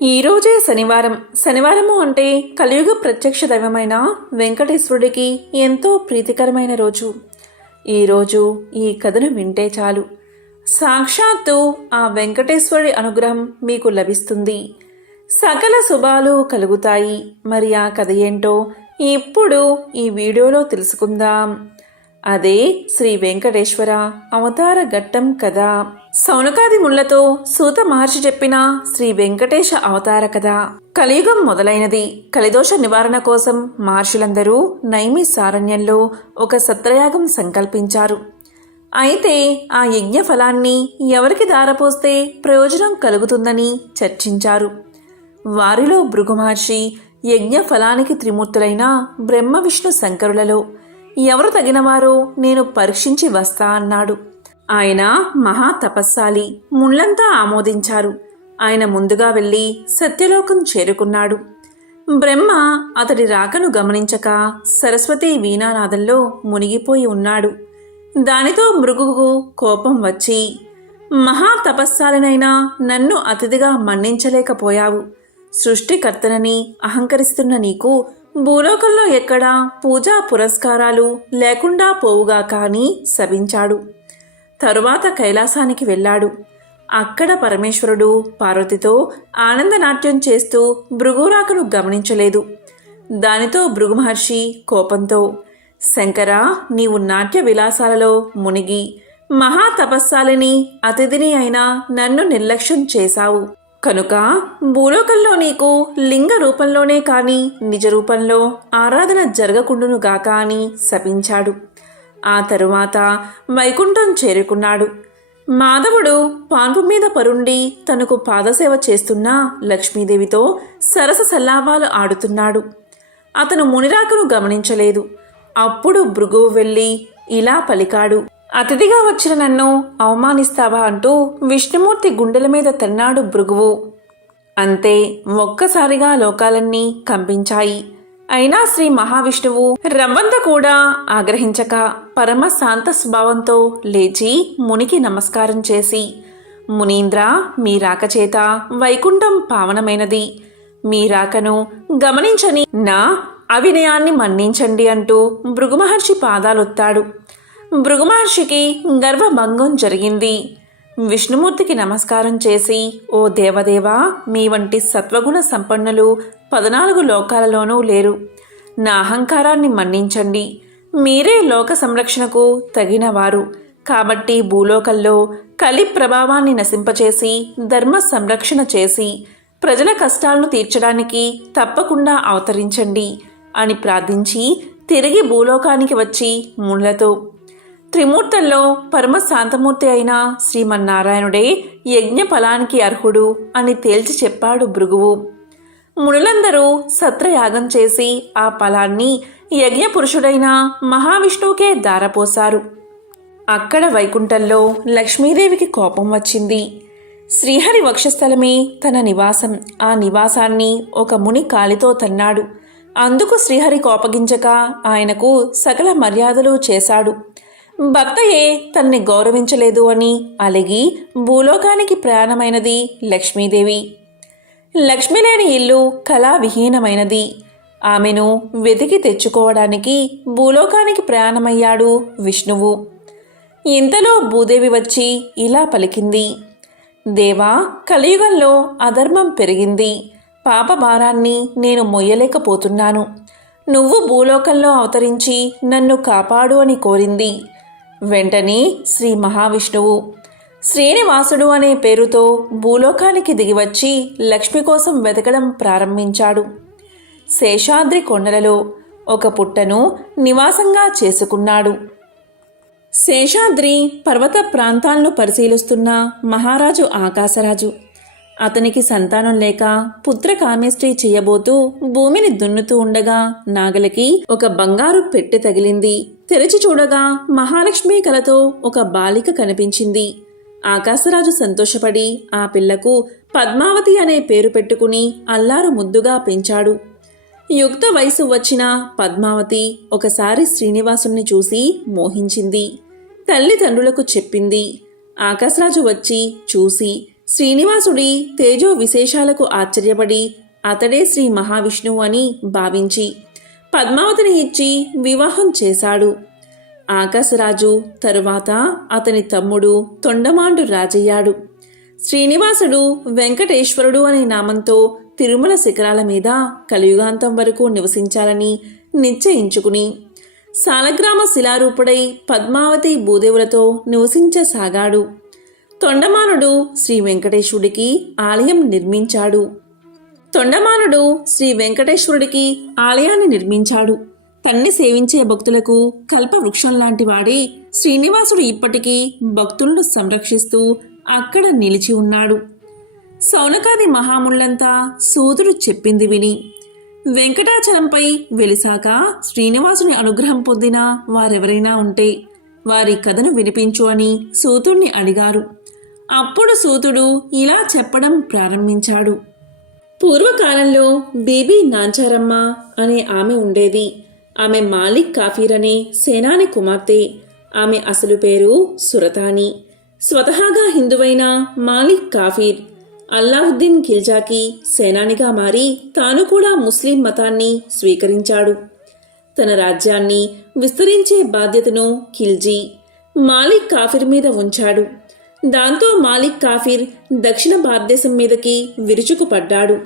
ఈరోజే శనివారము అంటే కలియుగ ప్రత్యక్ష దైవమైన వెంకటేశ్వరుడికి ఎంతో ప్రీతికరమైన రోజు. ఈరోజు ఈ కథను వింటే చాలు, సాక్షాత్తు ఆ వెంకటేశ్వరుడి అనుగ్రహం మీకు లభిస్తుంది. సకల శుభాలు కలుగుతాయి. మరి ఆ కథ ఏంటో ఇప్పుడు ఈ వీడియోలో తెలుసుకుందాం. అదే శ్రీ వెంకటేశ్వర అవతార ఘట్టం కథ. సౌనకాది ముళ్లతో సూత మహర్షి చెప్పిన శ్రీ వెంకటేశ అవతార కథ. కలియుగం మొదలైనది. కలిదోష నివారణ కోసం మహర్షులందరూ నైమిసారణ్యంలో ఒక సత్రయాగం సంకల్పించారు. అయితే ఆ యజ్ఞ ఫలాన్ని ఎవరికి దారపోస్తే ప్రయోజనం కలుగుతుందని చర్చించారు. వారిలో భృగు మహర్షి యజ్ఞ ఫలానికి త్రిమూర్తులైన బ్రహ్మ విష్ణు శంకరులలో ఎవరు తగినవారో నేను పరీక్షించి వస్తా అన్నాడు. ఆయన మహా తపస్సాలి. ముళ్ళంతా ఆమోదించారు. ఆయన ముందుగా వెళ్ళి సత్యలోకం చేరుకున్నాడు. బ్రహ్మ అతడి రాకను గమనించక సరస్వతి వీణానాదంలో మునిగిపోయి ఉన్నాడు. దానితో మృగుకు కోపం వచ్చి, మహా తపస్సాలినైనా నన్ను అతిథిగా మన్నించలేకపోయావు. సృష్టికర్తనని అహంకరిస్తున్న నీకు భూలోకంలో ఎక్కడా పూజా పురస్కారాలు లేకుండా పోవుగా కాని శపించాడు. తరువాత కైలాసానికి వెళ్ళాడు. అక్కడ పరమేశ్వరుడు పార్వతితో ఆనందనాట్యం చేస్తూ భృగురాకను గమనించలేదు. దానితో భృగు మహర్షి కోపంతో, శంకరా, నీవు నాట్య విలాసాలలో మునిగి మహా తపస్సాలిని అతిథిని అయినా నన్ను నిర్లక్ష్యం చేశావు. కనుక భూలోకంలో నీకు లింగ రూపంలోనే కాని నిజ రూపంలో ఆరాధన జరగకుండునుగాక అని శపించాడు. ఆ తరువాత వైకుంఠం చేరుకున్నాడు. మాధవుడు పాన్పు మీద పరుండి తనకు పాదసేవ చేస్తున్న లక్ష్మీదేవితో సరస సల్లాపాలు ఆడుతున్నాడు. అతను మునిరాకను గమనించలేదు. అప్పుడు భృగువు వెళ్ళి ఇలా పలికాడు, అతిథిగా వచ్చిన నన్ను అవమానిస్తావా అంటూ విష్ణుమూర్తి గుండెల మీద తన్నాడు భృగువు. అంతే, ఒక్కసారిగా లోకాలన్నీ కంపించాయి. అయినా శ్రీ మహావిష్ణువు రవ్వంత కూడా ఆగ్రహించక పరమ శాంత స్వభావంతో లేచి మునికి నమస్కారం చేసి, మునీంద్ర, మీ రాక చేత వైకుంఠం పావనమైనది. మీ రాకను గమనించని నా అవినయాన్ని మన్నించండి అంటూ భృగు మహర్షి పాదాలొత్తాడు. భృగు మహర్షికి గర్వభంగం జరిగింది. విష్ణుమూర్తికి నమస్కారం చేసి, ఓ దేవదేవా, మీ వంటి సత్వగుణ సంపన్నులు 14 లోకాలలోనూ లేరు. నా అహంకారాన్ని మన్నించండి. మీరే లోక సంరక్షణకు తగినవారు. కాబట్టి భూలోకంలో కలి ప్రభావాన్ని నశింపచేసి ధర్మ సంరక్షణ చేసి ప్రజల కష్టాలను తీర్చడానికి తప్పకుండా అవతరించండి అని ప్రార్థించి తిరిగి భూలోకానికి వచ్చి ముళ్లతో, త్రిమూర్తుల్లో పరమ శాంతమూర్తి అయిన శ్రీమన్నారాయణుడే యజ్ఞ ఫలానికి అర్హుడు అని తేల్చి చెప్పాడు భృగువు. మునులందరూ సత్రయాగం చేసి ఆ ఫలాన్ని యజ్ఞ పురుషుడైన మహావిష్ణువుకే దారపోశారు. అక్కడ వైకుంఠంలో లక్ష్మీదేవికి కోపం వచ్చింది. శ్రీహరి వక్షస్థలమే తన నివాసం. ఆ నివాసాన్ని ఒక ముని కాలితో తన్నాడు. అందుకు శ్రీహరి కోపగించక ఆయనకు సకల మర్యాదలు చేశాడు. భక్తయే తన్ని గౌరవించలేదు అని అలిగి భూలోకానికి ప్రయాణమైనది లక్ష్మీదేవి. లక్ష్మి లేని ఇల్లు కళావిహీనమైనది. ఆమెను వెతికి తెచ్చుకోవడానికి భూలోకానికి ప్రయాణమయ్యాడు విష్ణువు. ఇంతలో భూదేవి వచ్చి ఇలా పలికింది, దేవా, కలియుగంలో అధర్మం పెరిగింది. పాప భారాన్ని నేను మొయ్యలేకపోతున్నాను. నువ్వు భూలోకంలో అవతరించి నన్ను కాపాడు అని కోరింది. వెంటనే శ్రీ మహావిష్ణువు శ్రీనివాసుడు అనే పేరుతో భూలోకానికి దిగివచ్చి లక్ష్మి కోసం వెతకడం ప్రారంభించాడు. శేషాద్రి కొండలలో ఒక పుట్టను నివాసంగా చేసుకున్నాడు. శేషాద్రి పర్వత ప్రాంతాలను పరిశీలిస్తున్న మహారాజు ఆకాశరాజు. అతనికి సంతానం లేక పుత్రకామేష్టి చేయబోతూ భూమిని దున్నుతూ ఉండగా నాగలికి ఒక బంగారు పెట్టె తగిలింది. తెరిచి చూడగా మహాలక్ష్మి కలతో ఒక బాలిక కనిపించింది. ఆకాశరాజు సంతోషపడి ఆ పిల్లకు పద్మావతి అనే పేరు పెట్టుకుని అల్లారు ముద్దుగా పెంచాడు. యుక్త వయసు వచ్చిన పద్మావతి ఒకసారి శ్రీనివాసుని చూసి మోహించింది. తల్లిదండ్రులకు చెప్పింది. ఆకాశరాజు వచ్చి చూసి శ్రీనివాసుడి తేజో విశేషాలకు ఆశ్చర్యపడి అతడే శ్రీ మహావిష్ణువు అని భావించి పద్మావతిని ఇచ్చి వివాహం చేశాడు. ఆకాశరాజు తరువాత అతని తమ్ముడు తొండమాండు రాజయ్యాడు. శ్రీనివాసుడు వెంకటేశ్వరుడు అనే నామంతో తిరుమల శిఖరాల మీద కలియుగాంతం వరకు నివసించాలని నిశ్చయించుకుని సాలగ్రామ శిలారూపుడై పద్మావతి భూదేవులతో నివసించసాగాడు. తొండమానుడు శ్రీ వెంకటేశ్వరుడికి ఆలయం నిర్మించాడు. ఆలయాన్ని నిర్మించాడు. తన్ని సేవించే భక్తులకు కల్పవృక్షం లాంటి వాడే శ్రీనివాసుడు ఇప్పటికీ భక్తులను సంరక్షిస్తూ అక్కడ నిలిచి ఉన్నాడు. సౌనకాది మహాముళ్లంతా సూతుడు చెప్పింది విని వెంకటాచలంపై వెలిసాక శ్రీనివాసుని అనుగ్రహం పొందిన వారెవరైనా ఉంటే వారి కథను వినిపించు అని సూతుడిని అడిగారు. అప్పుడు సూతుడు ఇలా చెప్పడం ప్రారంభించాడు. పూర్వకాలంలో బీబీ నాంచారమ్మ అనే ఆమె ఉండేది. ఆమె మాలిక్ కాఫీర్ అనే సేనాని కుమార్తె. ఆమె అసలు పేరు సురతాని. స్వతహాగా హిందువైన మాలిక్ కాఫీర్ అల్లావుద్దీన్ ఖిల్జాకి సేనానిగా మారి తాను కూడా ముస్లిం మతాన్ని స్వీకరించాడు. తన రాజ్యాన్ని విస్తరించే బాధ్యతను ఖిల్జీ మాలిక్ కాఫీర్ మీద ఉంచాడు. దాంతో మాలిక్ కాఫీర్ దక్షిణ భారతదేశం మీదకి విరుచుకుపడ్డాడు.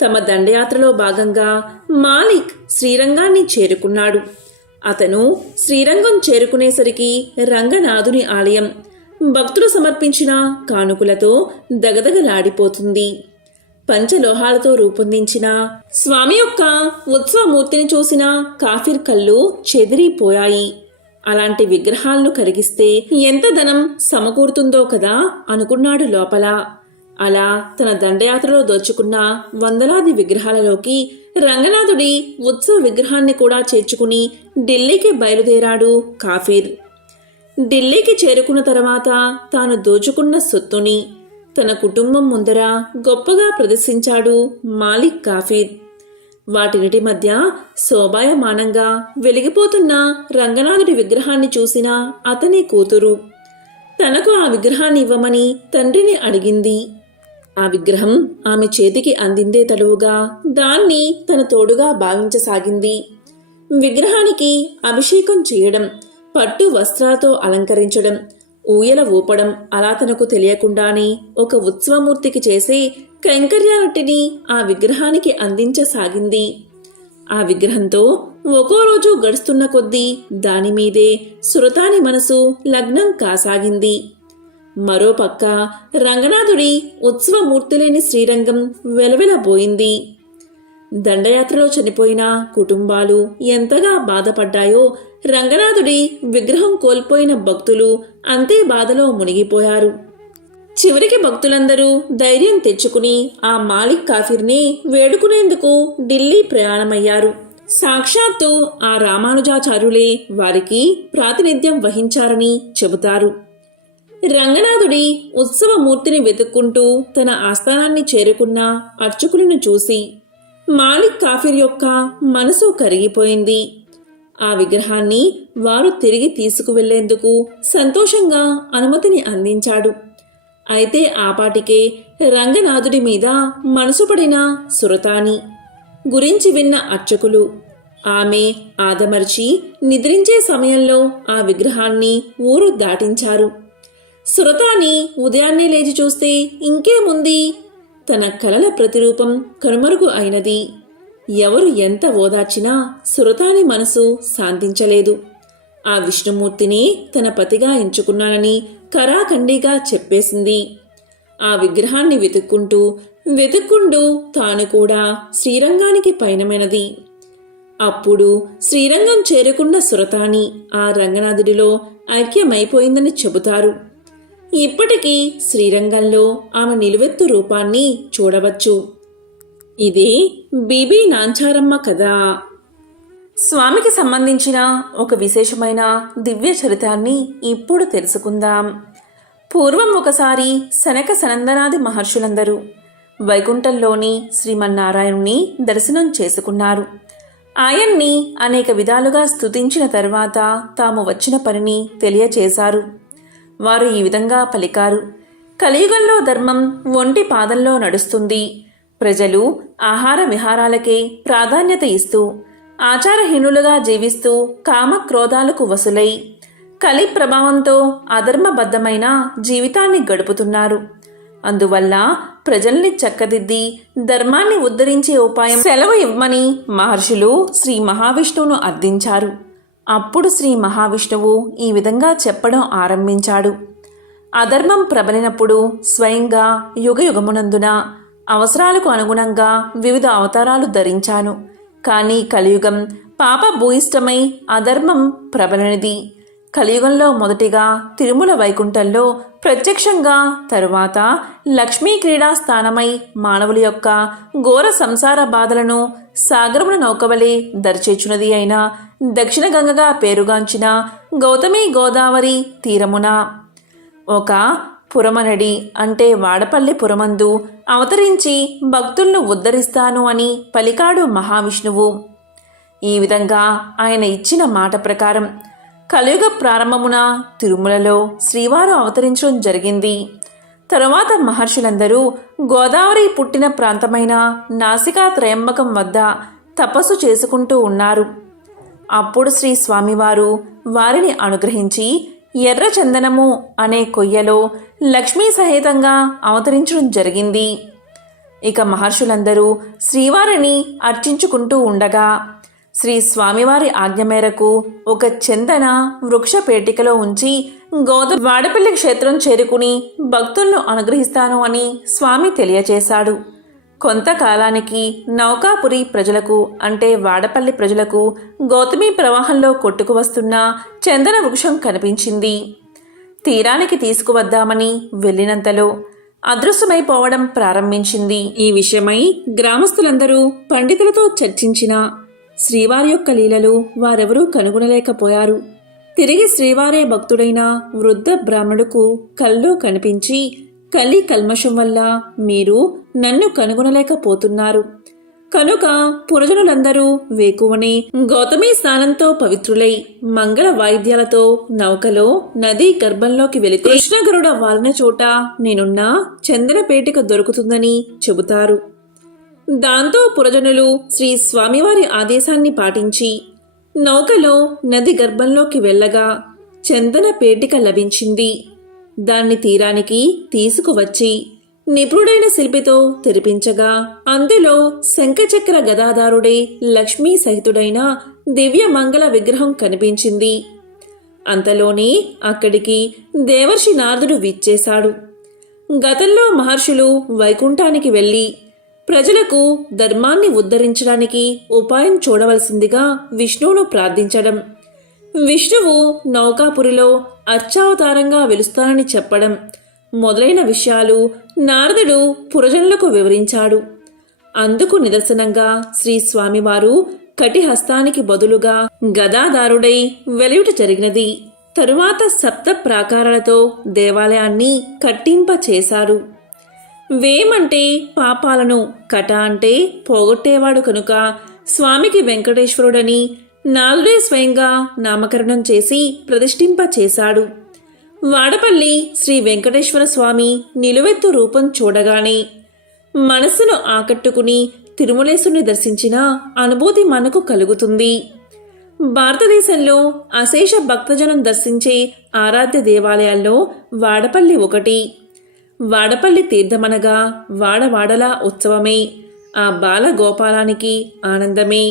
తమ దండయాత్రలో భాగంగా మాలిక్ శ్రీరంగాన్ని చేరుకున్నాడు. అతను శ్రీరంగం చేరుకునేసరికి రంగనాథుని ఆలయం భక్తులు సమర్పించిన కానుకలతో దగదగలాడిపోతుంది. పంచలోహాలతో రూపొందించిన స్వామి యొక్క ఉత్సవమూర్తిని చూసిన కాఫీర్ కళ్ళు చెదిరిపోయాయి. అలాంటి విగ్రహాలను కరిగిస్తే ఎంత ధనం సమకూరుతుందో కదా అనుకున్నాడు లోపల. అలా తన దండయాత్రలో దోచుకున్న వందలాది విగ్రహాలలోకి రంగనాథుడి ఉత్సవ విగ్రహాన్ని కూడా చేర్చుకుని ఢిల్లీకి బయలుదేరాడు కాఫీర్. ఢిల్లీకి చేరుకున్న తర్వాత తాను దోచుకున్న సొత్తుని తన కుటుంబం ముందర గొప్పగా ప్రదర్శించాడు మాలిక్ కాఫీర్. వాటినిటి మధ్య శోభాయమానంగా వెలిగిపోతున్న రంగనాథుడి విగ్రహాన్ని చూసిన అతని కూతురు తనకు ఆ విగ్రహాన్ని ఇవ్వమని తండ్రిని అడిగింది. ఆ విగ్రహం ఆమె చేతికి అందిందే తడువుగా దాన్ని తన తోడుగా భావించసాగింది. విగ్రహానికి అభిషేకం చేయడం, పట్టు వస్త్రాలతో అలంకరించడం, ఊయల ఊపడం అలా తనకు తెలియకుండానే ఒక ఉత్సవమూర్తికి చేసే కైంకర్యాలటిని ఆ విగ్రహానికి అందించసాగింది. ఆ విగ్రహంతో ఒక్కో రోజు గడుస్తున్న కొద్దీ దానిమీదే సురతాని మనసు లగ్నం కాసాగింది. మరోపక్క రంగనాథుడి ఉత్సవమూర్తిలేని శ్రీరంగం వెలవెలబోయింది. దండయాత్రలో చనిపోయిన కుటుంబాలు ఎంతగా బాధపడ్డాయో రంగనాథుడి విగ్రహం కోల్పోయిన భక్తులు అంతే బాధలో మునిగిపోయారు. చివరికి భక్తులందరూ ధైర్యం తెచ్చుకుని ఆ మాలిక్ కాఫీర్ని వేడుకునేందుకు ఢిల్లీ ప్రయాణమయ్యారు. సాక్షాత్తు ఆ రామానుజాచార్యులే వారికి ప్రాతినిధ్యం వహించారని చెబుతారు. రంగనాథుడి ఉత్సవమూర్తిని వెతుక్కుంటూ తన ఆస్థానాన్ని చేరుకున్న అర్చకులను చూసి మాలిక్ కాఫీర్ యొక్క మనసు కరిగిపోయింది. ఆ విగ్రహాన్ని వారు తిరిగి తీసుకువెళ్లేందుకు సంతోషంగా అనుమతిని అందించాడు. అయితే ఆపాటికే రంగనాథుడి మీద మనసు పడిన సురతాని గురించి విన్న అర్చకులు ఆమె ఆదమర్చి నిద్రించే సమయంలో ఆ విగ్రహాన్ని ఊరు దాటించారు. సురతాని ఉదయాన్నే లేచి చూస్తే ఇంకేముంది, తన కలల ప్రతిరూపం కనుమరుగు అయినది. ఎవరు ఎంత ఓదార్చినా సురతాని మనసు శాంతించలేదు. ఆ విష్ణుమూర్తిని తన పతిగా ఎంచుకున్నానని కరాఖండిగా చెప్పేసింది. ఆ విగ్రహాన్ని వెతుక్కుంటూ తాను కూడా శ్రీరంగానికి పయనమైనది. అప్పుడు శ్రీరంగం చేరుకున్న సురతాని ఆ రంగనాథుడిలో ఐక్యమైపోయిందని చెబుతారు. ఇప్పటికీ శ్రీరంగంలో ఆమె నిలువెత్తు రూపాన్ని చూడవచ్చు. ఇదే బీబీ నాంచారమ్మ కథ. స్వామికి సంబంధించిన ఒక విశేషమైన దివ్య చరితాన్ని ఇప్పుడు తెలుసుకుందాం. పూర్వం ఒకసారి సనక సనందనాది మహర్షులందరూ వైకుంఠంలోని శ్రీమన్నారాయణుని దర్శనం చేసుకున్నారు. ఆయన్ని అనేక విధాలుగా స్తుతించిన తరువాత తాము వచ్చిన పనిని తెలియచేశారు. వారు ఈ విధంగా పలికారు: కలియుగంలో ధర్మం ఒంటి పాదంలో నడుస్తుంది. ప్రజలు ఆహార విహారాలకే ప్రాధాన్యత ఇస్తూ ఆచారహీనులుగా జీవిస్తూ కామక్రోధాలకు వసులై కలి ప్రభావంతో అధర్మబద్ధమైన జీవితాన్ని గడుపుతున్నారు. అందువల్ల ప్రజల్ని చక్కదిద్ది ధర్మాన్ని ఉద్ధరించే ఉపాయం సెలవు ఇవ్వమని మహర్షులు శ్రీ మహావిష్ణువును అర్థించారు. అప్పుడు శ్రీ మహావిష్ణువు ఈ విధంగా చెప్పడం ఆరంభించాడు. అధర్మం ప్రబలినప్పుడు స్వయంగా యుగయుగమునందున అవసరాలకు అనుగుణంగా వివిధ అవతారాలు ధరించాను. కానీ కలియుగం పాప భూయిష్టమై అధర్మం ప్రబలనిది. కలియుగంలో మొదటిగా తిరుమల వైకుంఠంలో ప్రత్యక్షంగా, తరువాత లక్ష్మీ క్రీడా స్థానమై మానవుల యొక్క ఘోర సంసార బాధలను సాగరమున నౌకవలే దరిచేచున్నది అయిన దక్షిణ గంగగా పేరుగాంచిన గౌతమి గోదావరి తీరమున ఒక పురమనడి అంటే వాడపల్లి పురమందు అవతరించి భక్తులను ఉద్ధరిస్తాను అని పలికాడు మహావిష్ణువు. ఈ విధంగా ఆయన ఇచ్చిన మాట ప్రకారం కలియుగ ప్రారంభమున తిరుమలలో శ్రీవారు అవతరించడం జరిగింది. తరువాత మహర్షులందరూ గోదావరి పుట్టిన ప్రాంతమైన నాసికా త్రయంబకం వద్ద తపస్సు చేసుకుంటూ ఉన్నారు. అప్పుడు శ్రీ స్వామివారు వారిని అనుగ్రహించి ఎర్ర చందనము అనే కొయ్యలో లక్ష్మీ సహితంగా అవతరించడం జరిగింది. ఇక మహర్షులందరూ శ్రీవారిని అర్చించుకుంటూ ఉండగా శ్రీ స్వామివారి ఆజ్ఞ మేరకు ఒక చందన వృక్ష పేటికలో ఉంచి వాడపల్లి క్షేత్రం చేరుకుని భక్తులను అనుగ్రహిస్తాను అని స్వామి తెలియచేశాడు. కొంతకాలానికి నౌకాపురి ప్రజలకు అంటే వాడపల్లి ప్రజలకు గౌతమి ప్రవాహంలో కొట్టుకు వస్తున్న చందన వృక్షం కనిపించింది. తీరానికి తీసుకువద్దామని వెళ్ళినంతలో అదృశ్యమైపోవడం ప్రారంభించింది. ఈ విషయమై గ్రామస్తులందరూ పండితులతో చర్చించిన శ్రీవారి యొక్క లీలలు వారెవరూ కనుగొనలేకపోయారు. తిరిగి శ్రీవారే భక్తుడైన వృద్ధ బ్రాహ్మణుకు కల్లో కనిపించి, కలి కల్మషం వల్ల మీరు నన్ను కనుగొనలేకపోతున్నారు కనుక పురజనులందరూ వేకువని గౌతమి స్నానంతో పవిత్రులై మంగళ వాయిద్యాలతో నౌకలో నదీ గర్భంలోకి వెళితే కృష్ణగరుడ వాలిన చోట నేనున్న చందనపేటిక దొరుకుతుందని చెబుతారు. దాంతో పురజనులు శ్రీ స్వామివారి ఆదేశాన్ని పాటించి నౌకలో నది గర్భంలోకి వెళ్ళగా చందన పేటిక లభించింది. దాన్ని తీరానికి తీసుకువచ్చి నిపుణుడైన శిల్పితో తెరిపించగా అందులో శంఖచక్ర గదాధారుడే లక్ష్మీ సహితుడైన దివ్య మంగళ విగ్రహం కనిపించింది. అంతలోనే అక్కడికి దేవర్షి నారదుడు విచ్చేశాడు. గతంలో మహర్షులు వైకుంఠానికి వెళ్ళి ప్రజలకు ధర్మాన్ని ఉద్ధరించడానికి ఉపాయం చూడవలసిందిగా విష్ణువును ప్రార్థించడం, విష్ణువు నౌకాపురిలో అర్చావతారంగా వెలుస్తానని చెప్పడం మొదలైన విషయాలు నారదుడు పురజనులకు వివరించాడు. అందుకు నిదర్శనంగా శ్రీ స్వామివారు కటిహస్తానికి బదులుగా గదాధారుడై వెలుయుట జరిగినది. తరువాత సప్త ప్రాకారాలతో దేవాలయాన్ని కట్టింప చేశారు. వేమంటే పాపాలను, కట అంటే పోగొట్టేవాడు కనుక స్వామికి వెంకటేశ్వరుడని నాలుడే స్వయంగా నామకరణం చేసి ప్రతిష్ఠింప చేశాడు. వాడపల్లి శ్రీ వెంకటేశ్వర స్వామి నిలువెత్తు రూపం చూడగానే మనస్సును ఆకట్టుకుని తిరుమలేశుని దర్శించిన అనుభూతి మనకు కలుగుతుంది. భారతదేశంలో అశేష భక్తజనం దర్శించే ఆరాధ్య దేవాలయాల్లో వాడపల్లి ఒకటి. వాడపల్లి తీర్థమనగా వాడవాడలా ఉత్సవమే, ఆ బాలగోపాలానికి ఆనందమే.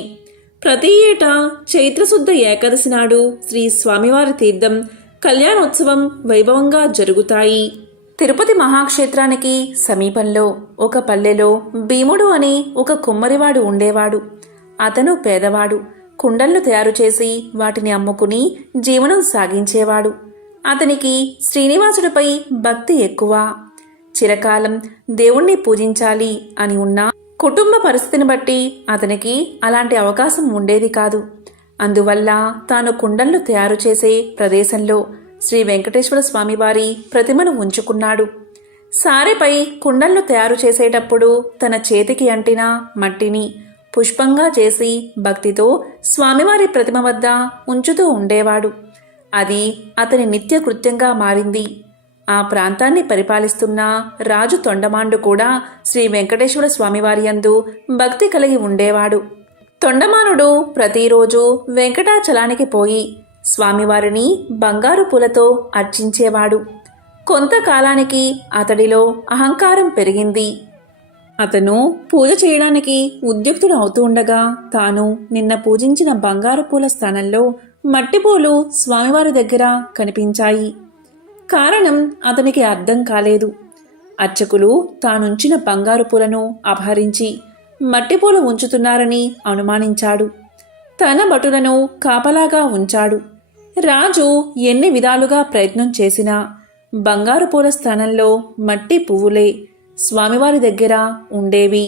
ప్రతి ఏటా చైత్రశుద్ధ ఏకాదశి నాడు శ్రీ స్వామివారి తీర్థం కళ్యాణోత్సవం వైభవంగా జరుగుతాయి. తిరుపతి మహాక్షేత్రానికి సమీపంలో ఒక పల్లెలో భీముడు అని ఒక కుమ్మరివాడు ఉండేవాడు. అతను పేదవాడు. కుండలను తయారు చేసి వాటిని అమ్ముకుని జీవనం సాగించేవాడు. అతనికి శ్రీనివాసుడిపై భక్తి ఎక్కువ. చిరకాలం దేవుణ్ణి పూజించాలి అని ఉన్న కుటుంబ పరిస్థితిని బట్టి అతనికి అలాంటి అవకాశం ఉండేది కాదు. అందువల్ల తాను కుండలను తయారు చేసే ప్రదేశంలో శ్రీ వెంకటేశ్వర స్వామివారి ప్రతిమను ఉంచుకున్నాడు. సారెపై కుండలను తయారు చేసేటప్పుడు తన చేతికి అంటిన మట్టిని పుష్పంగా చేసి భక్తితో స్వామివారి ప్రతిమ వద్ద ఉంచుతూ ఉండేవాడు. అది అతని నిత్య కృత్యంగా మారింది. ఆ ప్రాంతాన్ని పరిపాలిస్తున్న రాజు తొండమాండు కూడా శ్రీ వెంకటేశ్వర స్వామివారి యందు భక్తి కలిగి ఉండేవాడు. తొండమానుడు ప్రతిరోజు వెంకటాచలానికి పోయి స్వామివారిని బంగారు పూలతో అర్చించేవాడు. కొంతకాలానికి అతడిలో అహంకారం పెరిగింది. అతను పూజ చేయడానికి ఉద్యుక్తుడు అవుతూ ఉండగా తాను నిన్న పూజించిన బంగారు పూల స్థానంలో మట్టిపూలు స్వామివారి దగ్గర కనిపించాయి. కారణం అతనికి అర్థం కాలేదు. అర్చకులు తానుంచిన బంగారు పూలను అపహరించి మట్టిపూలు ఉంచుతున్నారని అనుమానించాడు. తన భటులను కాపలాగా ఉంచాడు. రాజు ఎన్ని విధాలుగా ప్రయత్నం చేసినా బంగారు పూల స్థానంలో మట్టి పువ్వులే స్వామివారి దగ్గర ఉండేవి.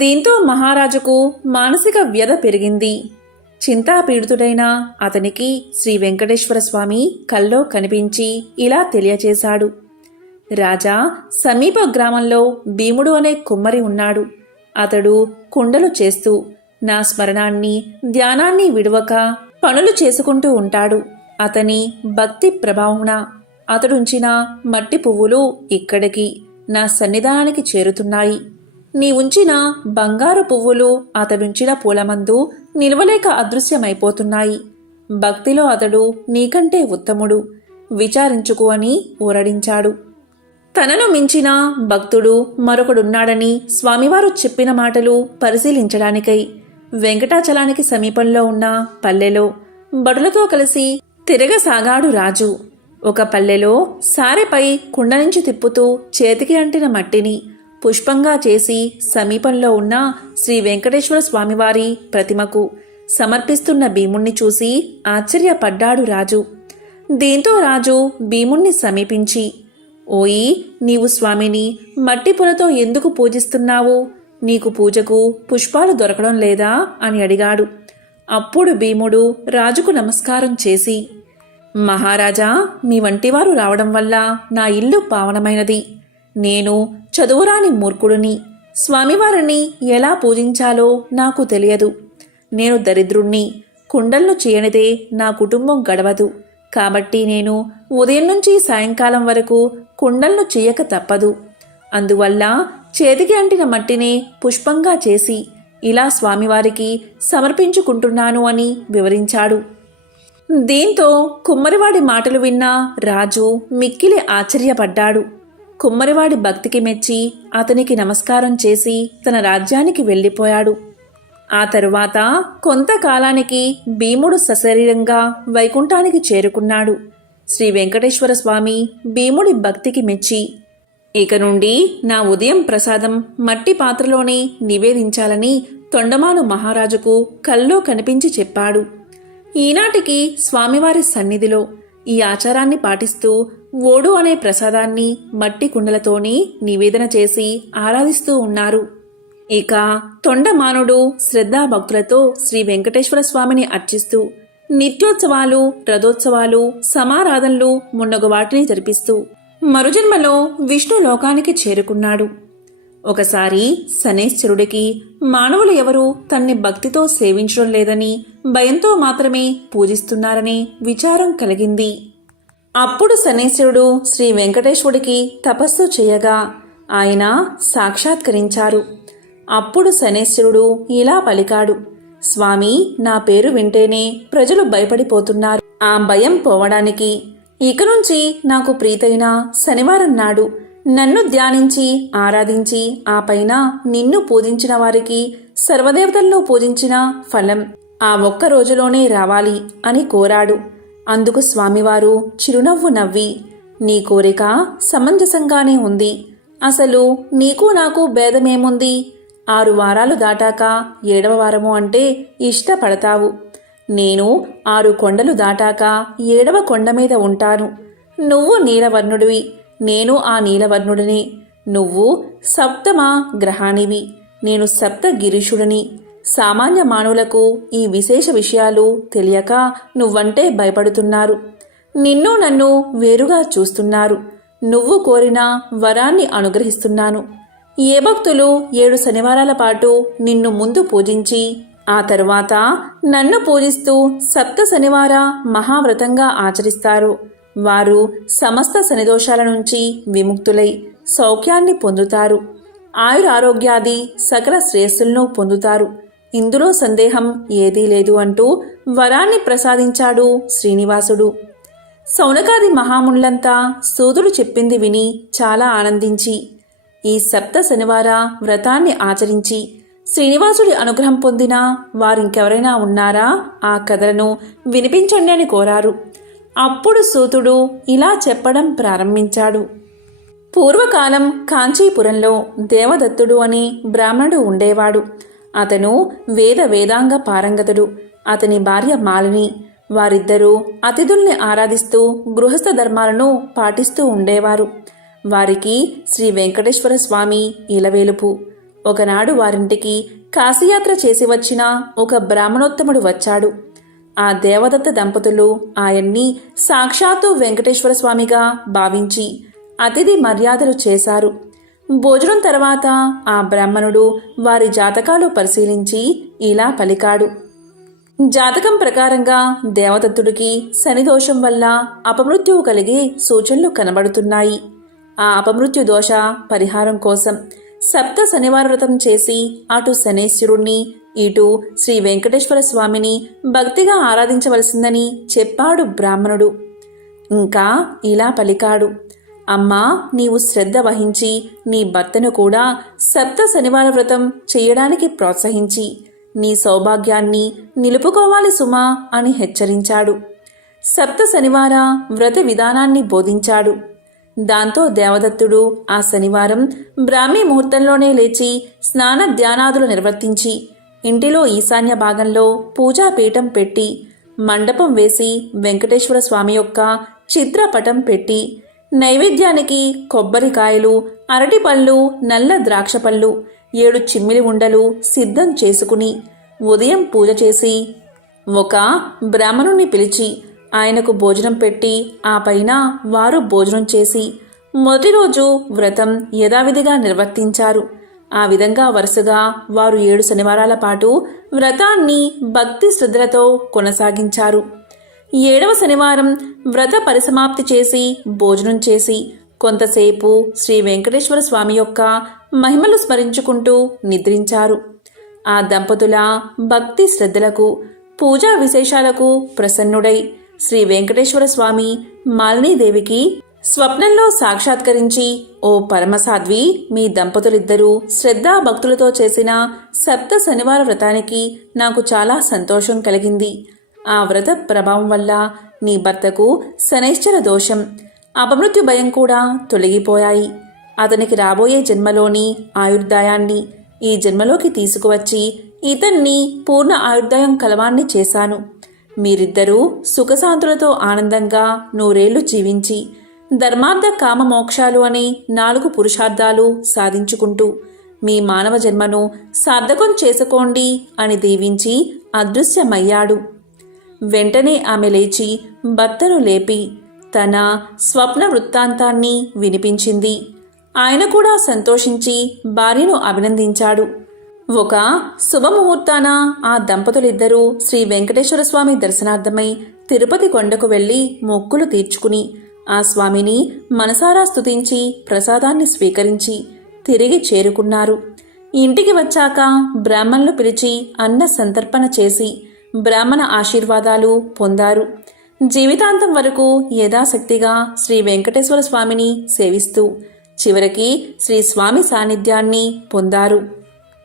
దీంతో మహారాజుకు మానసిక వ్యధ పెరిగింది. చింతాపీడితుడైన అతనికి శ్రీ వెంకటేశ్వర స్వామి కల్లో కనిపించి ఇలా తెలియచేశాడు. రాజా, సమీప గ్రామంలో భీముడు అనే కుమ్మరి ఉన్నాడు. అతడు కుండలు చేస్తూ నా స్మరణాన్ని ధ్యానాన్ని విడువక పనులు చేసుకుంటూ ఉంటాడు. అతని భక్తి ప్రభావమున అతడుంచిన మట్టి పువ్వులు ఇక్కడికి నా సన్నిధానానికి చేరుతున్నాయి. నీ ఉంచిన బంగారు పువ్వులు అతడుంచిన పూలమందు నిలవలేక అదృశ్యమైపోతున్నాయి. భక్తిలో అతడు నీకంటే ఉత్తముడు, విచారించుకు అని ఊరడించాడు. తనను మించిన భక్తుడు మరొకడున్నాడని స్వామివారు చెప్పిన మాటలు పరిశీలించడానికై వెంకటాచలానికి సమీపంలో ఉన్న పల్లెలో బడులతో కలిసి తిరగసాగాడు రాజు. ఒక పల్లెలో సారెపై కుండ నుంచి తిప్పుతూ చేతికి అంటిన మట్టిని పుష్పంగా చేసి సమీపంలో ఉన్న శ్రీ వెంకటేశ్వర స్వామివారి ప్రతిమకు సమర్పిస్తున్న భీముణ్ణి చూసి ఆశ్చర్యపడ్డాడు రాజు. దీంతో రాజు భీముణ్ణి సమీపించి, ఓయి, నీవు స్వామిని మట్టి పూలతో ఎందుకు పూజిస్తున్నావు? నీకు పూజకు పుష్పాలు దొరకడం లేదా అని అడిగాడు. అప్పుడు భీముడు రాజుకు నమస్కారం చేసి, మహారాజా, మీ వంటివారు రావడం వల్ల నా ఇల్లు పావనమైనది. నేను చదువురాని మూర్ఖుడిని. స్వామివారిని ఎలా పూజించాలో నాకు తెలియదు. నేను దరిద్రుణ్ణి. కుండలను చేయనిదే నా కుటుంబం గడవదు. కాబట్టి నేను ఉదయం నుంచి సాయంకాలం వరకు కుండలను చేయక తప్పదు. అందువల్ల చేతికి అంటిన మట్టిని పుష్పంగా చేసి ఇలా స్వామివారికి సమర్పించుకుంటున్నాను అని వివరించాడు. దీంతో కుమ్మరివాడి మాటలు విన్న రాజు మిక్కిలి ఆశ్చర్యపడ్డాడు. కుమ్మరివాడి భక్తికి మెచ్చి అతనికి నమస్కారం చేసి తన రాజ్యానికి వెళ్ళిపోయాడు. ఆ తరువాత కొంతకాలానికి భీముడు సశరీరంగా వైకుంఠానికి చేరుకున్నాడు. శ్రీ వెంకటేశ్వర స్వామి భీముడి భక్తికి మెచ్చి, ఇక నుండి నా ఉదయం ప్రసాదం మట్టి పాత్రలోనే నివేదించాలని తొండమాను మహారాజుకు కల్లో కనిపించి చెప్పాడు. ఈనాటికి స్వామివారి సన్నిధిలో ఈ ఆచారాన్ని పాటిస్తూ ఓడు అనే ప్రసాదాన్ని మట్టి కుండలతోని నివేదన చేసి ఆరాధిస్తూ ఉన్నారు. ఇక తొండమానుడు శ్రద్ధాభక్తులతో శ్రీ వెంకటేశ్వర స్వామిని అర్చిస్తూ నిత్యోత్సవాలు, రథోత్సవాలు, సమారాధనలు మున్నగు వాటిని జరిపిస్తూ మరుజన్మలో విష్ణు లోకానికి చేరుకున్నాడు. ఒకసారి శనేశ్వరుడికి మానవులు ఎవరూ తన్ని భక్తితో సేవించడం లేదని, భయంతో మాత్రమే పూజిస్తున్నారనే విచారం కలిగింది. అప్పుడు శనేశ్వరుడు శ్రీ వెంకటేశ్వరుడికి తపస్సు చేయగా ఆయన సాక్షాత్కరించారు. అప్పుడు శనేశ్వరుడు ఇలా పలికాడు, స్వామి, నా పేరు వింటేనే ప్రజలు భయపడిపోతున్నారు. ఆ భయం పోవడానికి ఇక నుంచి నాకు ప్రీతైన శనివారం నాడు నన్ను ధ్యానించి ఆరాధించి ఆ పైన నిన్ను పూజించిన వారికి సర్వదేవతల్లో పూజించిన ఫలం ఆ ఒక్క రోజులోనే రావాలి అని కోరాడు. అందుకు స్వామివారు చిరునవ్వు నవ్వి, నీ కోరిక సమంజసంగానే ఉంది. అసలు నీకు నాకు భేదమేముంది? 6 వారాలు దాటాక 7వ వారము అంటే ఇష్టపడతావు. నేను 6 కొండలు దాటాక 7వ కొండ మీద ఉంటాను. నువ్వు నీలవర్ణుడివి, నేను ఆ నీలవర్ణుడిని. నువ్వు సప్తమ గ్రహానివి, నేను సప్తగిరీషుడిని. సామాన్య మానవులకు ఈ విశేష విషయాలు తెలియక నువ్వంటే భయపడుతున్నారు. నిన్ను నన్ను వేరుగా చూస్తున్నారు. నువ్వు కోరిన వరాన్ని అనుగ్రహిస్తున్నాను. ఏ భక్తులు 7 శనివారాల పాటు నిన్ను ముందు పూజించి ఆ తరువాత నన్ను పూజిస్తూ సప్త శనివార మహావ్రతంగా ఆచరిస్తారు, వారు సమస్త శనిదోషాల నుంచి విముక్తులై సౌఖ్యాన్ని పొందుతారు. ఆయురారోగ్యాది సకల శ్రేయస్సులను పొందుతారు. ఇందులో సందేహం ఏదీ లేదు అంటూ వరాన్ని ప్రసాదించాడు శ్రీనివాసుడు. సౌనకాది మహామునులంతా సూతుడు చెప్పింది విని చాలా ఆనందించి ఈ సప్త శనివార వ్రతాన్ని ఆచరించి శ్రీనివాసుడి అనుగ్రహం పొందిన వారింకెవరైనా ఉన్నారా, ఆ కథలను వినిపించండి అని కోరారు. అప్పుడు సూతుడు ఇలా చెప్పడం ప్రారంభించాడు. పూర్వకాలం కాంచీపురంలో దేవదత్తుడు అని బ్రాహ్మణుడు ఉండేవాడు. అతను వేదాంగ పారంగతుడు. అతని భార్య మాలిని. వారిద్దరూ అతిథుల్ని ఆరాధిస్తూ గృహస్థ ధర్మాలను పాటిస్తూ ఉండేవారు. వారికి శ్రీ వెంకటేశ్వర స్వామి ఇలవేలుపు. ఒకనాడు వారింటికి కాశీయాత్ర చేసి వచ్చిన ఒక బ్రాహ్మణోత్తముడు వచ్చాడు. ఆ దేవదత్త దంపతులు ఆయన్ని సాక్షాత్తు వెంకటేశ్వర స్వామిగా భావించి అతిథి మర్యాదలు చేశారు. భోజనం తర్వాత ఆ బ్రాహ్మణుడు వారి జాతకాలు పరిశీలించి ఇలా పలికాడు. జాతకం ప్రకారంగా దేవదత్తుడికి శనిదోషం వల్ల అపమృత్యువు కలిగే సూచనలు కనబడుతున్నాయి. ఆ అపమృత్యు దోష పరిహారం కోసం సప్త శనివార వ్రతం చేసి అటు శనేశ్వరుణ్ణి ఇటు శ్రీ వెంకటేశ్వర స్వామిని భక్తిగా ఆరాధించవలసిందని చెప్పాడు బ్రాహ్మణుడు. ఇంకా ఇలా పలికాడు. అమ్మా, నీవు శ్రద్ధ వహించి నీ భర్తను కూడా సప్త శనివార వ్రతం చేయడానికి ప్రోత్సహించి నీ సౌభాగ్యాన్ని నిలుపుకోవాలి సుమా అని హెచ్చరించాడు. సప్త శనివార వ్రత విధానాన్ని బోధించాడు. దాంతో దేవదత్తుడు ఆ శనివారం బ్రాహ్మీ ముహూర్తంలోనే లేచి స్నాన ధ్యానాదులు నిర్వర్తించి ఇంటిలో ఈశాన్య భాగంలో పూజాపీఠం పెట్టి మండపం వేసి వెంకటేశ్వర స్వామి యొక్క చిత్రపటం పెట్టి నైవేద్యానికి కొబ్బరికాయలు, అరటిపళ్ళు, నల్ల ద్రాక్ష పళ్ళు, 7 చిమ్మిలి ఉండలు సిద్ధం చేసుకుని ఉదయం పూజ చేసి ఒక బ్రాహ్మణుణ్ణి పిలిచి ఆయనకు భోజనం పెట్టి ఆ పైన వారు భోజనం చేసి మొదటి రోజు వ్రతం యథావిధిగా నిర్వర్తించారు. ఆ విధంగా వరుసగా వారు 7 శనివారాల పాటు వ్రతాన్ని భక్తి శ్రద్ధలతో కొనసాగించారు. 7వ శనివారం వ్రత పరిసమాప్తి చేసి భోజనం చేసి కొంతసేపు శ్రీ వెంకటేశ్వర స్వామి యొక్క మహిమలు స్మరించుకుంటూ నిద్రించారు. ఆ దంపతుల భక్తి శ్రద్ధలకు, పూజా విశేషాలకు ప్రసన్నుడై శ్రీ వెంకటేశ్వర స్వామి మాలినీదేవికి స్వప్నంలో సాక్షాత్కరించి, ఓ పరమసాధ్వి, మీ దంపతులిద్దరూ శ్రద్ధా భక్తులతో చేసిన సప్త శనివార వ్రతానికి నాకు చాలా సంతోషం కలిగింది. ఆ వ్రత ప్రభావం వల్ల నీ భర్తకు శనైశ్చర దోషం, అపమృత్యు భయం కూడా తొలగిపోయాయి. అతనికి రాబోయే జన్మలోని ఆయుర్దాయాన్ని ఈ జన్మలోకి తీసుకువచ్చి ఇతన్ని పూర్ణ ఆయుర్దాయం కలవాన్ని చేశాను. మీరిద్దరూ సుఖశాంతులతో ఆనందంగా 100 ఏళ్లు జీవించి ధర్మార్థ కామ మోక్షాలు అనే 4 పురుషార్థాలు సాధించుకుంటూ మీ మానవ జన్మను సార్థకం చేసుకోండి అని దీవించి అదృశ్యమయ్యాడు. వెంటనే ఆమె లేచి భర్తను లేపి తన స్వప్న వృత్తాంతాన్ని వినిపించింది. ఆయన కూడా సంతోషించి భార్యను అభినందించాడు. ఒక శుభముహూర్తాన ఆ దంపతులిద్దరూ శ్రీ వెంకటేశ్వర స్వామి దర్శనార్థమై తిరుపతి కొండకు వెళ్లి మొక్కులు తీర్చుకుని ఆ స్వామిని మనసారా స్తుతించి ప్రసాదాన్ని స్వీకరించి తిరిగి చేరుకున్నారు. ఇంటికి వచ్చాక బ్రాహ్మణులు పిలిచి అన్న సంతర్పణ చేసి బ్రాహ్మణ ఆశీర్వాదాలు పొందారు. జీవితాంతం వరకు యథాశక్తిగా శ్రీ వెంకటేశ్వర స్వామిని సేవిస్తూ చివరికి శ్రీ స్వామి సాన్నిధ్యాన్ని పొందారు.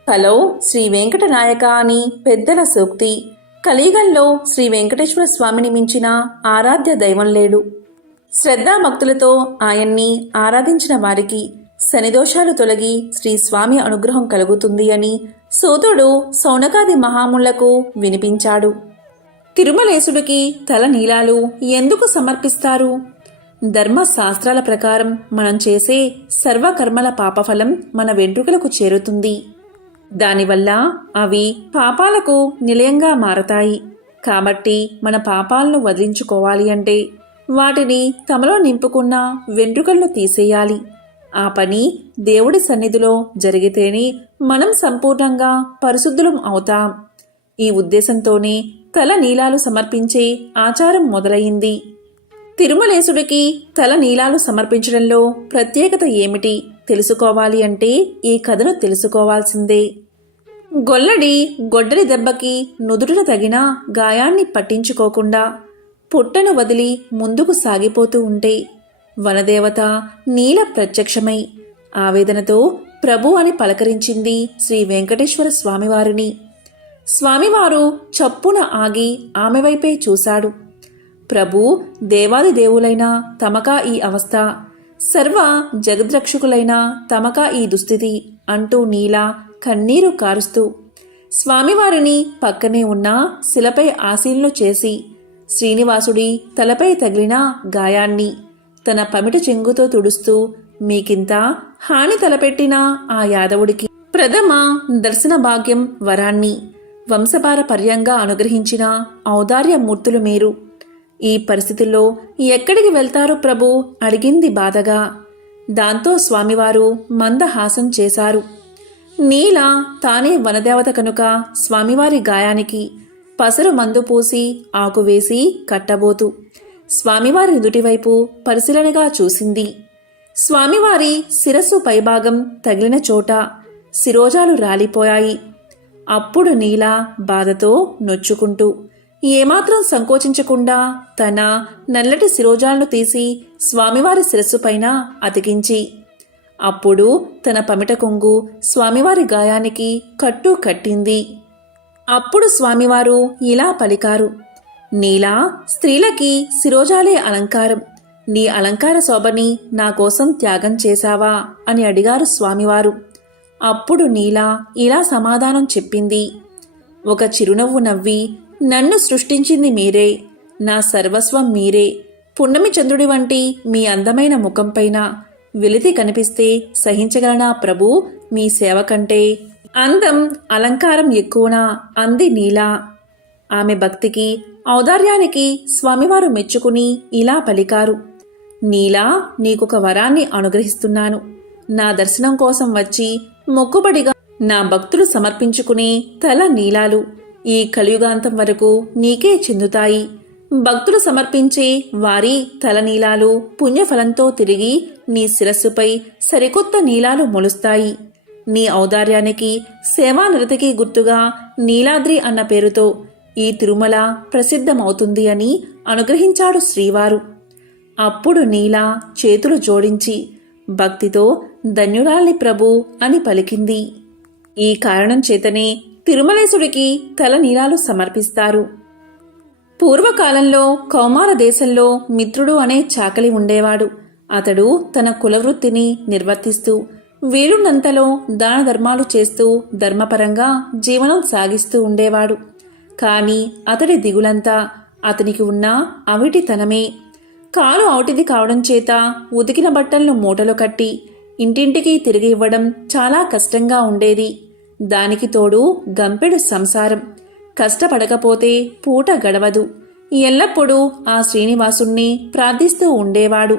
హలో శ్రీ వెంకటనాయక అని పెద్దల సూక్తి. కలియుగంలో శ్రీ వెంకటేశ్వర స్వామిని మించిన ఆరాధ్య దైవం లేడు. శ్రద్ధాభక్తులతో ఆయన్ని ఆరాధించిన వారికి శనిదోషాలు తొలగి శ్రీ స్వామి అనుగ్రహం కలుగుతుంది అని సూతుడు సౌనకాది మహాములకు వినిపించాడు. తిరుమలేశుడికి తల నీలాలు ఎందుకు సమర్పిస్తారు? ధర్మశాస్త్రాల ప్రకారం మనం చేసే సర్వకర్మల పాపఫలం మన వెంట్రుకలకు చేరుతుంది. దానివల్ల అవి పాపాలకు నిలయంగా మారతాయి. కాబట్టి మన పాపాలను వదిలించుకోవాలి అంటే వాటిని తమలో నింపుకున్న వెంట్రుకలను తీసేయాలి. ఆ పని దేవుడి సన్నిధిలో జరిగితేనే మనం సంపూర్ణంగా పరిశుద్ధులం అవుతాం. ఈ ఉద్దేశంతోనే తల నీలాలు సమర్పించే ఆచారం మొదలైంది. తిరుమలేశుడికి తల నీలాలు సమర్పించడంలో ప్రత్యేకత ఏమిటి తెలుసుకోవాలి అంటే ఈ కథను తెలుసుకోవాల్సిందే. గొల్లడి గొడ్డలి దెబ్బకి నుదుటిన తగిన గాయాన్ని పట్టించుకోకుండా పుట్టను వదిలి ముందుకు సాగిపోతూ ఉంటే వనదేవత నీల ప్రత్యక్షమై ఆవేదనతో ప్రభు అని పలకరించింది శ్రీ వెంకటేశ్వర స్వామివారిని. స్వామివారు చప్పున ఆగి ఆమె వైపే చూశాడు. ప్రభు, దేవాది దేవులైన తమకా ఈ అవస్థ, సర్వ జగద్రక్షకులైన తమకా ఈ దుస్థితి అంటూ నీల కన్నీరు కారుస్తూ స్వామివారిని పక్కనే ఉన్న శిలపై ఆసీనులు చేసి శ్రీనివాసుడి తలపై తగిలిన గాయాన్ని తన పమిట చెంగుతో తుడుస్తూ, మీకింత హాని తలపెట్టిన ఆ యాదవుడికి ప్రథమ దర్శన భాగ్యం వరాన్ని వంశపారపర్యంగా అనుగ్రహించిన ఔదార్యమూర్తులు మీరు. ఈ పరిస్థితుల్లో ఎక్కడికి వెళ్తారు ప్రభు అడిగింది బాధగా. దాంతో స్వామివారు మందహాసం చేశారు. నీల తానే వనదేవత కనుక స్వామివారి గాయానికి పసరు మందు పూసి ఆకువేసి కట్టబోతూ స్వామివారి నుదుటివైపు పరిశీలనగా చూసింది. స్వామివారి శిరస్సు పైభాగం తగిలిన చోట శిరోజాలు రాలిపోయాయి. అప్పుడు నీల బాధతో నొచ్చుకుంటూ ఏమాత్రం సంకోచించకుండా తన నల్లటి శిరోజాలను తీసి స్వామివారి శిరస్సుపైన అతికించి అప్పుడు తన పమిట కొంగు స్వామివారి గాయానికి కట్టు కట్టింది. అప్పుడు స్వామివారు ఇలా పలికారు, నీలా, స్త్రీలకి శిరోజాలే అలంకారం. నీ అలంకార శోభని నా కోసం త్యాగం చేశావా అని అడిగారు స్వామివారు. అప్పుడు నీల ఇలా సమాధానం చెప్పింది. ఒక చిరునవ్వు నవ్వి, నన్ను సృష్టించింది మీరే, నా సర్వస్వం మీరే. పున్నమి చంద్రుడి వంటి మీ అందమైన ముఖంపైన వెలితి కనిపిస్తే సహించగలనా ప్రభు? మీ సేవ కంటే అందం, అలంకారం ఎక్కువనా అంది నీల. ఆమె భక్తికి, ఔదార్యానికి స్వామివారు మెచ్చుకుని ఇలా పలికారు, నీలా, నీకొక వరాన్ని అనుగ్రహిస్తున్నాను. నా దర్శనం కోసం వచ్చి మొక్కుబడిగా నా భక్తులు సమర్పించుకునే తల నీలాలు ఈ కలియుగాంతం వరకు నీకే చెందుతాయి. భక్తులు సమర్పించే వారి తలనీలాలు పుణ్యఫలంతో తిరిగి నీ శిరస్సుపై సరికొత్త నీలాలు మొలుస్తాయి. నీ ఔదార్యానికి, సేవానిరతికి గుర్తుగా నీలాద్రి అన్న పేరుతో ఈ తిరుమల ప్రసిద్ధమవుతుంది అని అనుగ్రహించాడు శ్రీవారు. అప్పుడు నీల చేతులు జోడించి భక్తితో ధన్యురాల్ని ప్రభు అని పలికింది. ఈ కారణం చేతనే తిరుమలేశుడికి తల నీలాలు సమర్పిస్తారు. పూర్వకాలంలో కౌమార దేశంలో మిత్రుడు అనే చాకలి ఉండేవాడు. అతడు తన కులవృత్తిని నిర్వర్తిస్తూ వీలున్నంతలో దాన ధర్మాలు చేస్తూ ధర్మపరంగా జీవనం సాగిస్తూ ఉండేవాడు. కాని అతడి దిగులంతా అతనికి ఉన్న అవిటితనమే. కాలు ఔటిది కావడం చేత ఉతికిన బట్టలను మూటలు కట్టి ఇంటింటికి తిరిగి ఇవ్వడం చాలా కష్టంగా ఉండేది. దానికి తోడు గంపెడు సంసారం. కష్టపడకపోతే పూట గడవదు. ఎల్లప్పుడూ ఆ శ్రీనివాసుణ్ణి ప్రార్థిస్తూ ఉండేవాడు.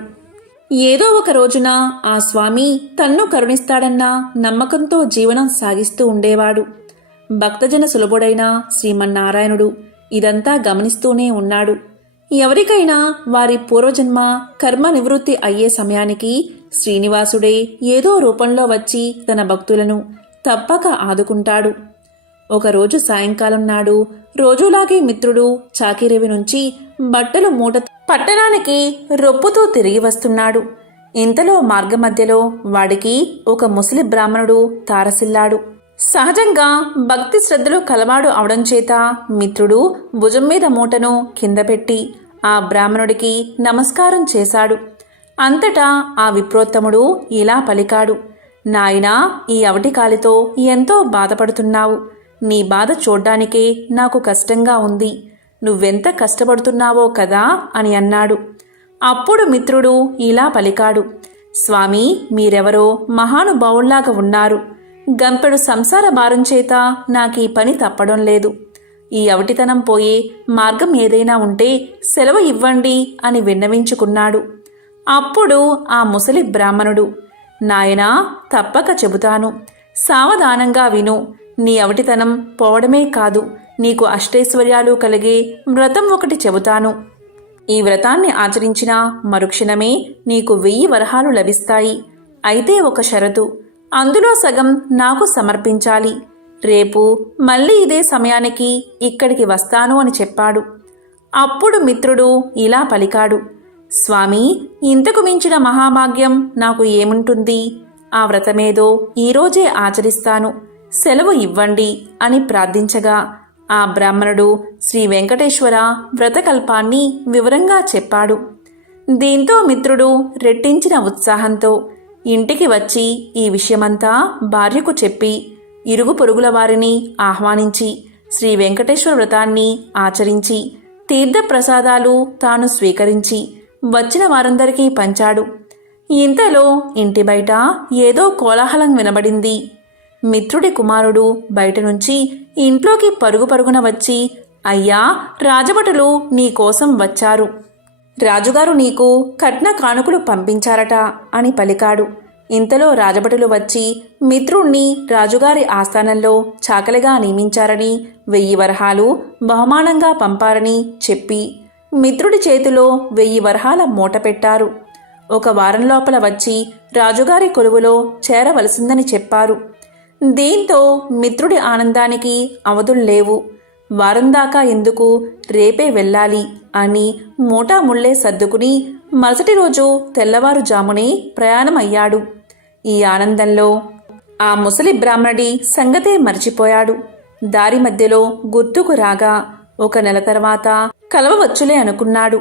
ఏదో ఒక రోజున ఆ స్వామి తన్ను కరుణిస్తాడన్న నమ్మకంతో జీవనం సాగిస్తూ ఉండేవాడు. భక్తజన సులభుడైన శ్రీమన్నారాయణుడు ఇదంతా గమనిస్తూనే ఉన్నాడు. ఎవరికైనా వారి పూర్వజన్మ కర్మ నివృత్తి అయ్యే సమయానికి శ్రీనివాసుడే ఏదో రూపంలో వచ్చి తన భక్తులను తప్పక ఆదుకుంటాడు. ఒకరోజు సాయంకాలం నాడు రోజులాగే మిత్రుడు చాకిరేవి నుంచి బట్టలు మూట పట్టణానికి రొప్పుతూ తిరిగి వస్తున్నాడు. ఇంతలో మార్గమధ్యలో వాడికి ఒక ముసలి బ్రాహ్మణుడు తారసిల్లాడు. సహజంగా భక్తి శ్రద్ధలు కలవాడు అవడం చేత మిత్రుడు భుజం మీద మూటను కింద పెట్టి ఆ బ్రాహ్మణుడికి నమస్కారం చేశాడు. అంతటా ఆ విప్రోత్తముడు ఇలా పలికాడు, నాయనా, ఈ అవటి కాలితో ఎంతో బాధపడుతున్నావు. నీ బాధ చూడ్డానికే నాకు కష్టంగా ఉంది. నువ్వెంత కష్టపడుతున్నావో కదా అని అన్నాడు. అప్పుడు మిత్రుడు ఇలా పలికాడు, స్వామి, మీరెవరో మహానుభావుల్లాగా ఉన్నారు. గంపెడు సంసార భారం చేత నాకీ పని తప్పడం లేదు. ఈ అవటితనం పోయే మార్గం ఏదైనా ఉంటే సెలవు ఇవ్వండి అని విన్నవించుకున్నాడు. అప్పుడు ఆ ముసలి బ్రాహ్మణుడు, నాయనా, తప్పక చెబుతాను. సావధానంగా విను. నీ అవటితనం పోవడమే కాదు, నీకు అష్టైశ్వర్యాలు కలిగే వ్రతం ఒకటి చెబుతాను. ఈ వ్రతాన్ని ఆచరించిన మరుక్షణమే నీకు 1000 వరహాలు లభిస్తాయి. అయితే ఒక షరతు, అందులో సగం నాకు సమర్పించాలి. రేపు మళ్ళీ ఇదే సమయానికి ఇక్కడికి వస్తాను అని చెప్పాడు. అప్పుడు మిత్రుడు ఇలా పలికాడు, స్వామి, ఇంతకు మించిన మహాభాగ్యం నాకు ఏముంటుంది? ఆ వ్రతమేదో ఈరోజే ఆచరిస్తాను, సెలవు ఇవ్వండి అని ప్రార్థించగా ఆ బ్రాహ్మణుడు శ్రీ వెంకటేశ్వర వ్రతకల్పాన్ని వివరంగా చెప్పాడు. దీంతో మిత్రుడు రెట్టించిన ఉత్సాహంతో ఇంటికి వచ్చి ఈ విషయమంతా భార్యకు చెప్పి ఇరుగు పొరుగుల వారిని ఆహ్వానించి శ్రీ వెంకటేశ్వర వ్రతాన్ని ఆచరించి తీర్థప్రసాదాలు తాను స్వీకరించి వచ్చిన వారందరికీ పంచాడు. ఇంతలో ఇంటి బయట ఏదో కోలాహలం వినబడింది. మిత్రుడి కుమారుడు బయట నుంచి ఇంట్లోకి పరుగు పరుగున వచ్చి, అయ్యా, రాజభటులు నీకోసం వచ్చారు. రాజుగారు నీకు కట్న కానుకలు పంపించారట అని పలికాడు. ఇంతలో రాజభటులు వచ్చి మిత్రుణ్ణి రాజుగారి ఆస్థానంలో చాకలిగా నియమించారని 1000 వరహాలు బహుమానంగా పంపారని చెప్పి మిత్రుడి చేతిలో 1000 వరహాల మూట పెట్టారు. 1 వారం లోపల వచ్చి రాజుగారి కొలువులో చేరవలసిందని చెప్పారు. దీంతో మిత్రుడి ఆనందానికి అవధుల్లేవు. వారం దాకా ఎందుకు, రేపే వెళ్ళాలి అని మూటాముళ్ళే సర్దుకుని మరుసటి రోజు తెల్లవారుజామునే ప్రయాణమయ్యాడు. ఈ ఆనందంలో ఆ ముసలి బ్రాహ్మణుడి సంగతే మర్చిపోయాడు. దారి మధ్యలో గుర్తుకు రాగా 1 నెల తర్వాత కలవవచ్చులే అనుకున్నాడు.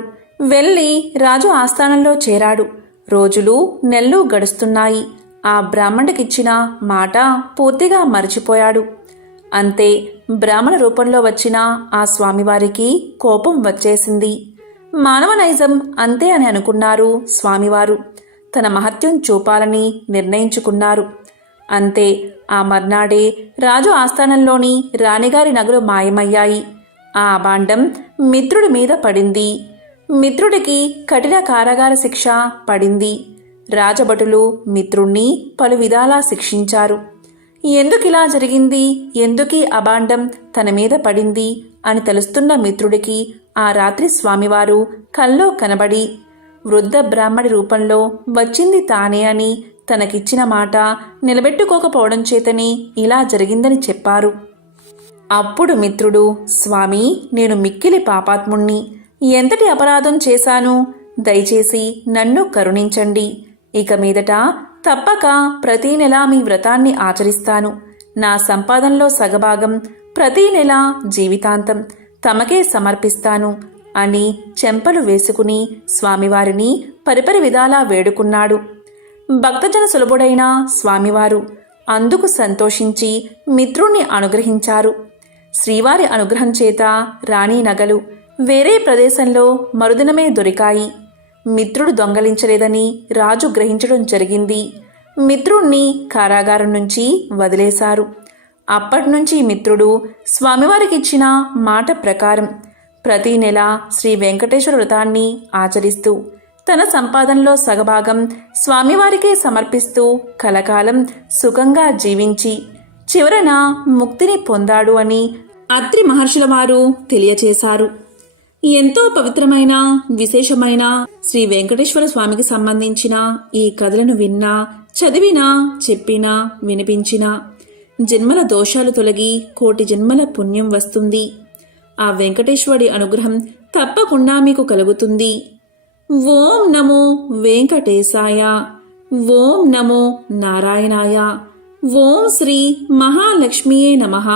వెళ్ళి రాజు ఆస్థానంలో చేరాడు. రోజులు నెలలు గడుస్తున్నాయి. ఆ బ్రాహ్మణుడికిచ్చిన మాట పూర్తిగా మర్చిపోయాడు. అంతే, బ్రాహ్మణ రూపంలో వచ్చిన ఆ స్వామివారికి కోపం వచ్చేసింది. మానవ నైజం అంతే అని అనుకున్నారు స్వామివారు. తన మహత్యం చూపాలని నిర్ణయించుకున్నారు. అంతే, ఆ మర్నాడే రాజు ఆస్థానంలోని రాణిగారి నగలు మాయమయ్యాయి. ఆ అభాండం మిత్రుడి మీద పడింది. మిత్రుడికి కఠిన కారాగార శిక్ష పడింది. రాజభటులు మిత్రుణ్ణి పలు విధాలా శిక్షించారు. ఎందుకిలా జరిగింది, ఎందుకీ అభాండం తన మీద పడింది అని తెలుస్తున్న మిత్రుడికి ఆ రాత్రి స్వామివారు కల్లో కనబడి వృద్ధ బ్రాహ్మడి రూపంలో వచ్చింది తానే అని, తనకిచ్చిన మాట నిలబెట్టుకోకపోవడం చేతని ఇలా జరిగిందని చెప్పారు. అప్పుడు మిత్రుడు, స్వామి, నేను మిక్కిలి పాపాత్ముణ్ణి, ఎంతటి అపరాధం చేశాను, దయచేసి నన్ను కరుణించండి. ఇక మీదట తప్పక ప్రతీ నెల మీ వ్రతాన్ని ఆచరిస్తాను. నా సంపాదనలో సగభాగం ప్రతీ నెల జీవితాంతం తమకే సమర్పిస్తాను అని చెంపలు వేసుకుని స్వామివారిని పరిపరి విధాలా వేడుకున్నాడు. భక్తజన సులభుడైన స్వామివారు అందుకు సంతోషించి మిత్రుణ్ణి అనుగ్రహించారు. శ్రీవారి అనుగ్రహం చేత రాణి నగలు వేరే ప్రదేశంలో మరుదినమే దొరికాయి. మిత్రుడు దొంగలించలేదని రాజు గ్రహించడం జరిగింది. మిత్రుణ్ణి కారాగారం నుంచి వదిలేశారు. అప్పటినుంచి మిత్రుడు స్వామివారికిచ్చిన మాట ప్రకారం ప్రతీ నెల శ్రీ వెంకటేశ్వర వ్రతాన్ని ఆచరిస్తూ తన సంపాదనలో సగభాగం స్వామివారికే సమర్పిస్తూ కలకాలం సుఖంగా జీవించి చివరన ముక్తిని పొందాడు అని అత్రి మహర్షుల వారు తెలియచేశారు. ఎంతో పవిత్రమైన విశేషమైన శ్రీ వెంకటేశ్వర స్వామికి సంబంధించిన ఈ కథలను విన్నా, చదివినా, చెప్పినా, వినిపించినా జన్మల దోషాలు తొలగి 1,000,000 జన్మల పుణ్యం వస్తుంది. ఆ వెంకటేశ్వరుడి అనుగ్రహం తప్పకుండా మీకు కలుగుతుంది. ఓం నమో వెంకటేశాయ. ఓం నమో నారాయణాయ. ఓం శ్రీ మహాలక్ష్మియే నమః.